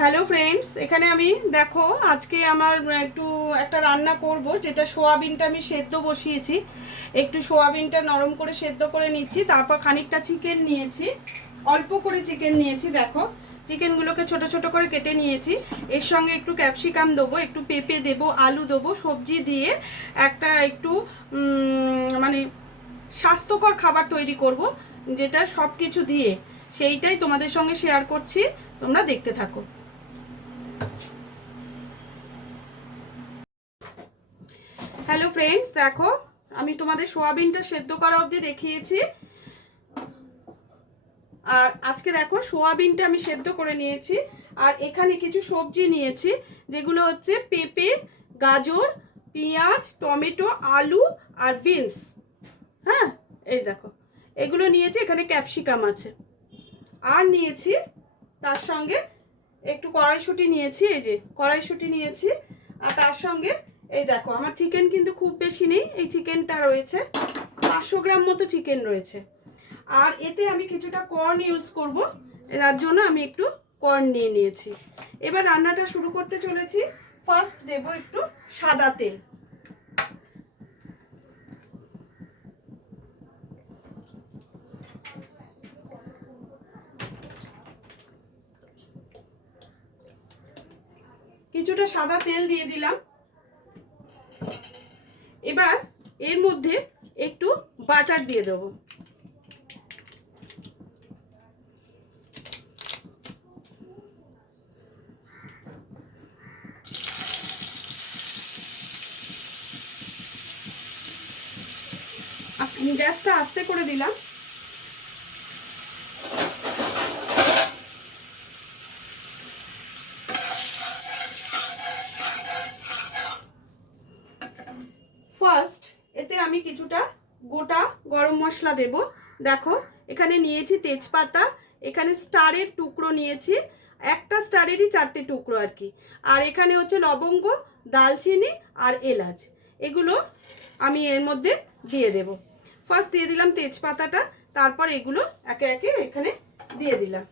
Hello friends, এখানে আমি দেখো আজকে আমার একটা রান্না করব, যেটা সোয়াবিনটা আমি সেদ্ধ বসিয়েছি। একটু সোয়াবিনটা নরম করে সেদ্ধ করে নিচ্ছি, তারপর খানিকটা চিকেন নিয়েছি, অল্প করে চিকেন নিয়েছি। দেখো চিকেনগুলোকে ছোট ছোট করে কেটে নিয়েছি। এর সঙ্গে একটু ক্যাপসিকাম দেবো, একটু পেঁপে দেবো, আলু দেবো, সবজি দিয়ে একটা একটু মানে স্বাস্থ্যকর খাবার তৈরি করব, যেটা সব কিছু দিয়ে। সেইটাই তোমাদের সঙ্গে শেয়ার করছি, তোমরা দেখতে থাকো। হ্যালো ফ্রেন্ডস, দেখো আমি তোমাদের সোয়াবিনটা সেদ্ধ করা অবধি দেখিয়েছি। আর আজকে দেখো সোয়াবিনটা আমি সেদ্ধ করে নিয়েছি। আর এখানে কিছু সবজি নিয়েছি, যেগুলো হচ্ছে পেঁপে, গাজর, পেঁয়াজ, টমেটো, আলু আর বিনস। হ্যাঁ, এই দেখো এগুলো নিয়েছি। এখানে ক্যাপসিকাম আছে। আর নিয়েছি তার সঙ্গে একটু কড়াইশুঁটি নিয়েছি, এই যে কড়াইশুঁটি নিয়েছি। আর তার সঙ্গে এই দেখো, আমার চিকেন কিন্তু খুব বেশি নেই, এই চিকেনটা রয়েছে 500 গ্রাম মতো চিকেন রয়েছে। আর এতে আমি কিছুটা কর্ন ইউজ করব, তার জন্য আমি একটু কর্ন নিয়ে নিয়েছি। এবার রান্নাটা শুরু করতে চলেছি। ফার্স্ট দেব একটু সাদা তেল। কিছুটা সাদা তেল দিয়ে দিলাম। এবার এর মধ্যে একটু বাটার দিয়ে দেবো। গ্যাসটা আস্তে করে দিলাম। ফার্স্ট এতে আমি কিছুটা গোটা গরম মশলা দেব। দেখো এখানে নিয়েছি তেজপাতা, এখানে স্টারের টুকরো নিয়েছি, একটা স্টারেরই 4টে টুকরো আর কি। আর এখানে হচ্ছে লবঙ্গ, দালচিনি আর এলাচ, এগুলো আমি এর মধ্যে দিয়ে দেব। ফার্স্ট দিয়ে দিলাম তেজপাতাটা, তারপর এগুলো একে একে এখানে দিয়ে দিলাম।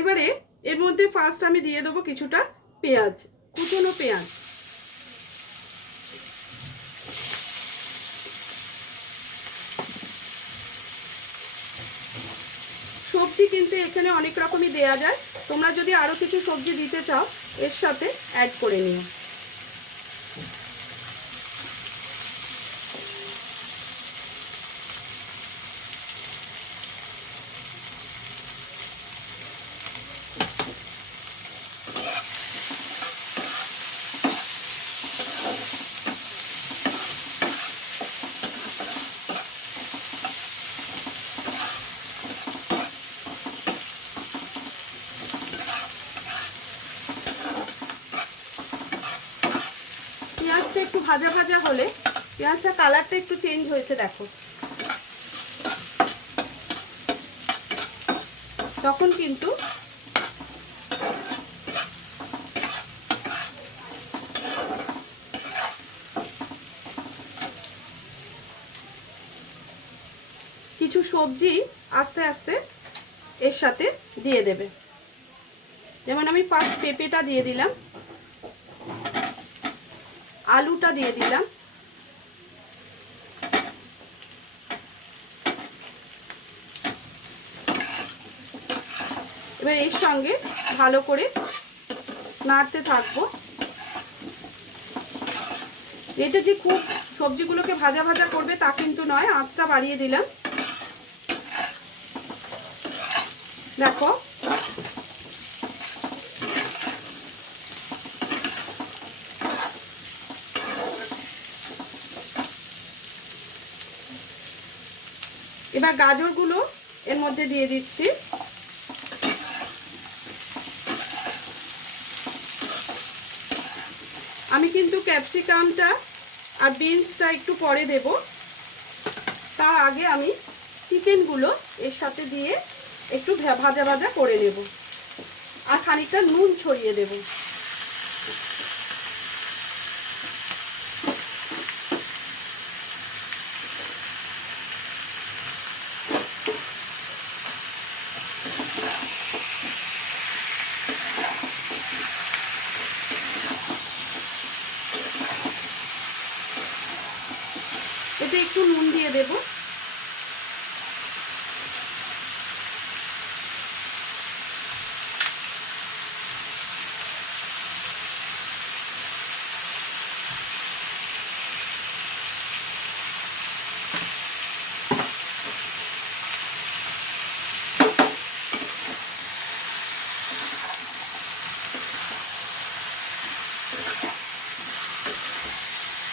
এবারে এর মধ্যে ফার্স্ট আমি দিয়ে দেবো কিছুটা পেঁয়াজ, কুচনো পেঁয়াজ। সবজি কিন্তু এখানে অনেক রকমই দেয়া যায়, তোমরা যদি আরো কিছু সবজি দিতে চাও এর সাথে অ্যাড করে নিও। পেঁয়াজটা একটু ভাজা ভাজা হলে, পেঁয়াজটা কালারটা একটু চেঞ্জ হয়েছে দেখো, তখন কিন্তু কিছু সবজি আস্তে আস্তে এর সাথে দিয়ে দেবে। যেমন আমি ফার্স্ট পেঁপেটা দিয়ে দিলাম, আলুটা দিয়ে দিলাম, এবার এর সঙ্গে ভালো করে নাড়তে থাকবো। এটা যে খুব সবজিগুলোকে ভাজা ভাজা করবে তা কিন্তু নয়, আঁচটা বাড়িয়ে দিলাম। দেখো এবার গাজরগুলো এর মধ্যে দিয়ে দিচ্ছি। আমি কিন্তু ক্যাপসিকামটা আর বিনসটা একটু পরে দেব, তার আগে আমি চিকেনগুলো এর সাথে দিয়ে একটু ভাজা ভাজা করে নেব। আর খানিকটা নুন ছড়িয়ে দেব। এতে একটু নুন দিয়ে দেব।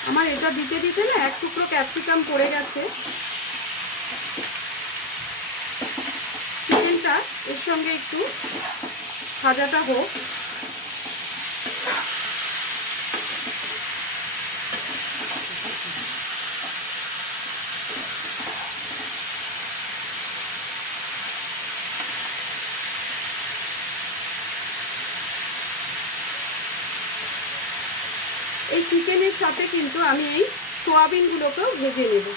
আমার এটা দিতে দিতে না এক টুকরো ক্যাপসিকাম পড়ে গেছে। চিকেনটা এর সঙ্গে একটু ভাজাটা হোক। এই চিকেনের সাথে কিন্তু আমি এই সোয়াবিনগুলোকেও ভেজে নেব।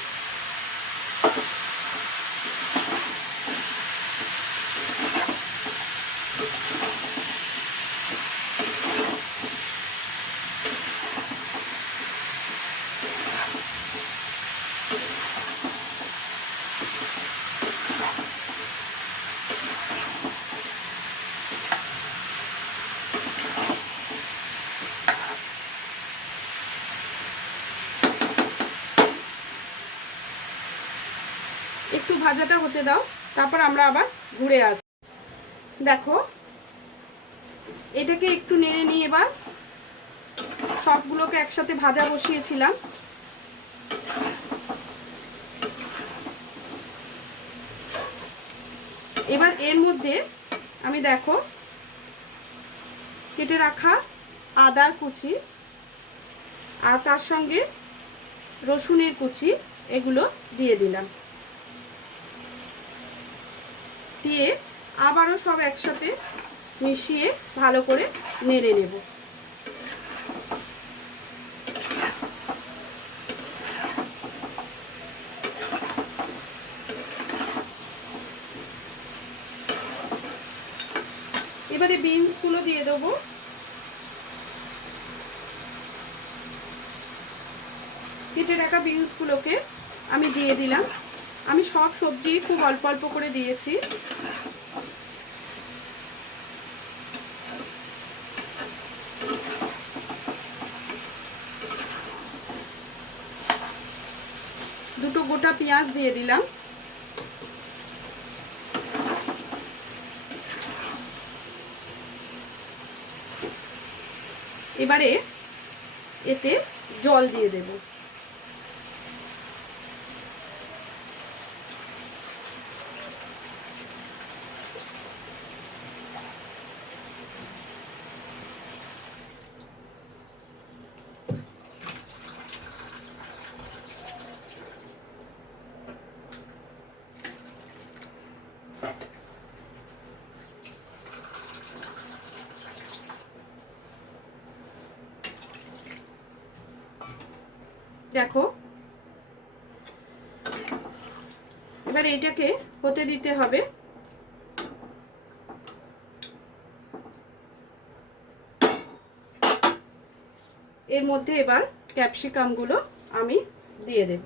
একটু ভাজাটা হতে দাও, তারপর আমরা আবার ঘুরে আসব। দেখো এটাকে একটু নেড়ে নিয়ে এবার সবগুলোকে একসাথে ভাজা বসিয়েছিলাম। এবার এর মধ্যে আমি দেখো কেটে রাখা আদার কুচি আর তার সঙ্গে রসুনের কুচি এগুলো দিয়ে দিলাম। দিয়ে আবারও সব একসাথে মিশিয়ে ভালো করে নেড়ে নেব। এবারে বিনসগুলো দিয়ে দেবো। কেটে রাখা বিনসগুলোকে আমি দিয়ে দিলাম। আমি সব সবজি খুব অল্প অল্প করে দিয়েছি। দুটো গোটা পেঁয়াজ দিয়ে দিলাম। এবারে এতে জল দিয়ে দেব। দেখো এবার এটাকে হতে দিতে হবে। এর মধ্যে এবার ক্যাপসিকামগুলো আমি দিয়ে দেব।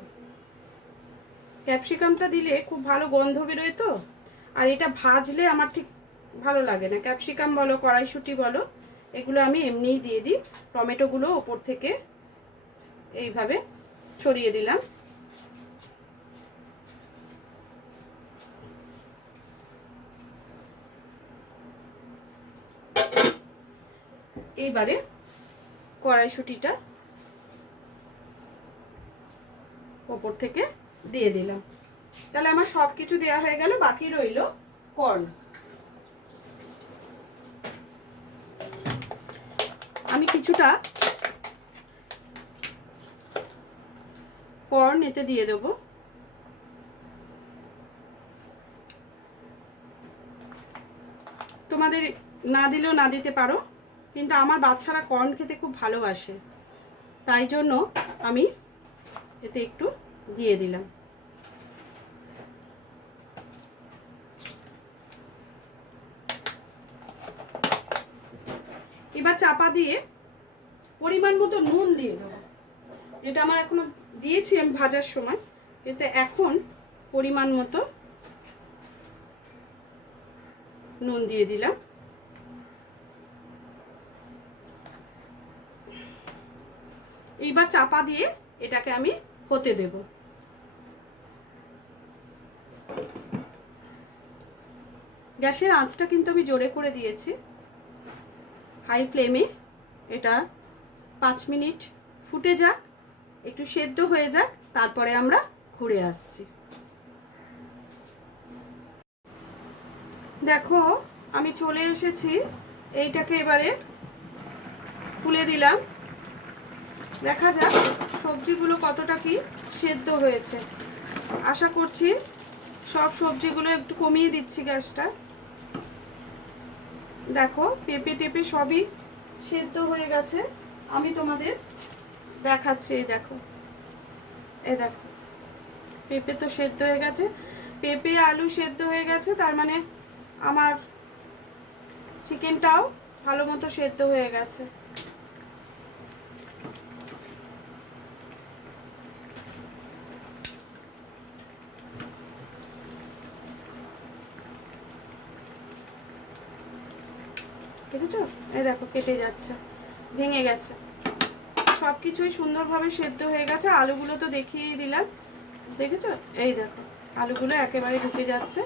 ক্যাপসিকামটা দিলে খুব ভালো গন্ধ বেরোয় তো, আর এটা ভাজলে আমার ঠিক ভালো লাগে না। ক্যাপসিকাম বলো কড়াইশুঁটি বলো এগুলো আমি এমনিই দিয়ে দিই। টমেটোগুলো ওপর থেকে এইভাবে ছড়িয়ে দিলাম। এইবারে কড়াইশুঁটিটা ওপর থেকে দিয়ে দিলাম। তাহলে আমার সব কিছু দেওয়া হয়ে গেল, বাকি রইল কর্ন। আমি কিছুটা কর্ন এতে দিয়ে দেবো। তোমাদের না দিলেও না দিতে পারো, কিন্তু আমার বাচ্চারা কর্ন খেতে খুব ভালোবাসে, তাই জন্য আমি এতে একটু দিয়ে দিলাম। এবার চাপা দিয়ে পরিমাণ মতো নুন দিয়ে দেবো, যেটা আমার এখনো দিয়েছি আমি ভাজার সময়, এতে এখন পরিমাণ মতো নুন দিয়ে দিলাম। এইবার চাপা দিয়ে এটাকে আমি হতে দেব। গ্যাসের আঁচটা কিন্তু আমি জোরে করে দিয়েছি, হাই ফ্লেমে। এটা 5 মিনিট ফুটে যাক, একটু সেদ্ধ হয়ে যাক, তারপরে আমরা ঘুরে আসছি। দেখো আমি চলে এসেছি, এইটাকে এবারে খুলে দিলাম। দেখা যাক সবজিগুলো কতটা কি সেদ্ধ হয়েছে। আশা করছি সব সবজিগুলো একটু কমিয়ে দিচ্ছি গ্যাসটা। দেখো পেঁপে টেপে সবই সেদ্ধ হয়ে গেছে, আমি তোমাদের দেখাচ্ছি। এই দেখো, এই দেখো পেঁপে তো সেদ্ধ হয়ে গেছে, পেঁপে আলু সেদ্ধ হয়ে গেছে, তার মানে আমার চিকেনটাও ভালো মতো সেদ্ধ হয়ে গেছে। দেখেছো, এই দেখো কেটে যাচ্ছে, ভেঙে গেছে। সব কিছুই সুন্দরভাবে সেদ্ধ হয়ে গেছে। আলুগুলো তো দেখিয়েই দিলাম, দেখেছো, এই দেখো আলুগুলো একেবারে ঢুকে যাচ্ছে।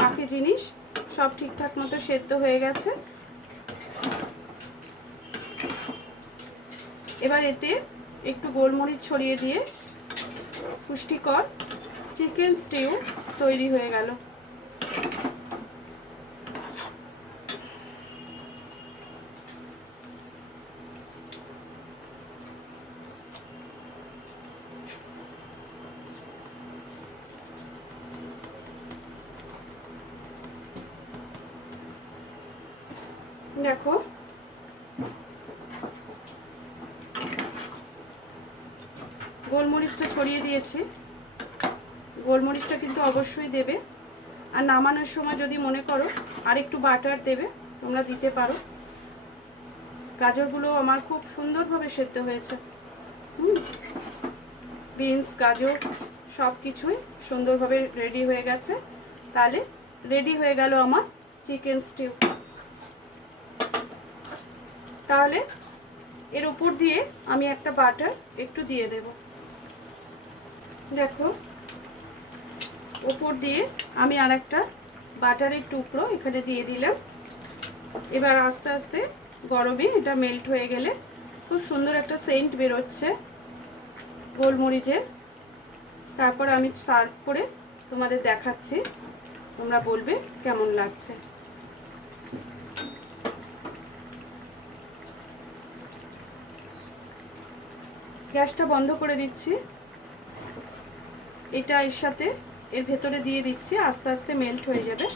বাকি জিনিস সব ঠিকঠাক মতো সেদ্ধ হয়ে গেছে। এবার এতে একটু গোলমরিচ ছড়িয়ে দিয়ে পুষ্টিকর চিকেন স্টিউ তৈরি হয়ে গেল। দেখো গোলমরিচটা ছড়িয়ে দিয়েছি, গোলমরিচটা কিন্তু অবশ্যই দেবে। আর নামানোর সময় যদি মনে করো আর একটু বাটার দেবে, তোমরা দিতে পারো। গাজরগুলো আমার খুব সুন্দরভাবে সেদ্ধ হয়েছে। বিনস গাজর সব কিছুই সুন্দরভাবে রেডি হয়ে গেছে। তাহলে রেডি হয়ে গেল আমার চিকেন স্টিউ। তাহলে এর উপর দিয়ে আমি একটা বাটার একটু দিয়ে দেব। দেখো উপর দিয়ে আমি আর একটা বাটারের টুকরো এখানে দিয়ে দিলাম। এবার আস্তে আস্তে গরমে এটা মেল্ট হয়ে গেলে খুব সুন্দর একটা সেন্ট বেরোচ্ছে গোলমরিচের। তারপর আমি সার্ভ করে তোমাদের দেখাচ্ছি, তোমরা বলবে কেমন লাগছে। গ্যাসটা বন্ধ করে দিচ্ছি, এটা এর সাথে এর ভেতরে দিয়ে দিচ্ছি, আস্তে আস্তে মেল্ট হয়ে যাবে।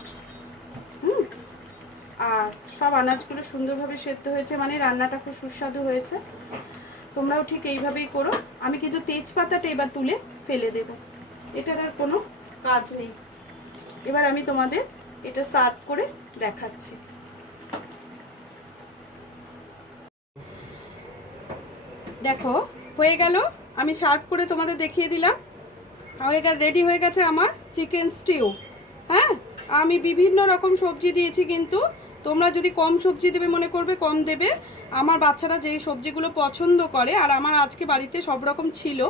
আর সব আনাজগুলো সুন্দরভাবে সেদ্ধ হয়েছে, মানে রান্নাটা খুব সুস্বাদু হয়েছে। তোমরাও ঠিক এইভাবেই করো। আমি কিন্তু তেজপাতাটা এবার তুলে ফেলে দেব, এটার আর কোনো কাজ নেই। এবার আমি তোমাদের এটা সার্ভ করে দেখাচ্ছি। দেখো হয়ে গেল, আমি সার্ভ করে তোমাদের দেখিয়ে দিলাম। হয়ে গেছে, রেডি হয়ে গেছে আমার চিকেন স্টিউ। হ্যাঁ, আমি বিভিন্ন রকম সবজি দিয়েছি, কিন্তু তোমরা যদি কম সবজি দেবে মনে করবে কম দেবে। আমার বাচ্চারা যেই সবজিগুলো পছন্দ করে, আর আমার আজকে বাড়িতে সব রকম ছিল,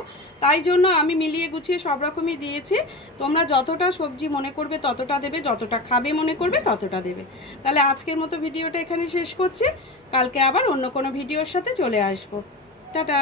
তাই জন্য আমি মিলিয়ে গুছিয়ে সব রকমই দিয়েছি। তোমরা যতটা সবজি মনে করবে ততটা দেবে, যতটা খাবে মনে করবে ততটা দেবে। তাহলে আজকের মতো ভিডিওটা এখানে শেষ করছি, কালকে আবার অন্য কোনো ভিডিওর সাথে চলে আসবো। টাটা।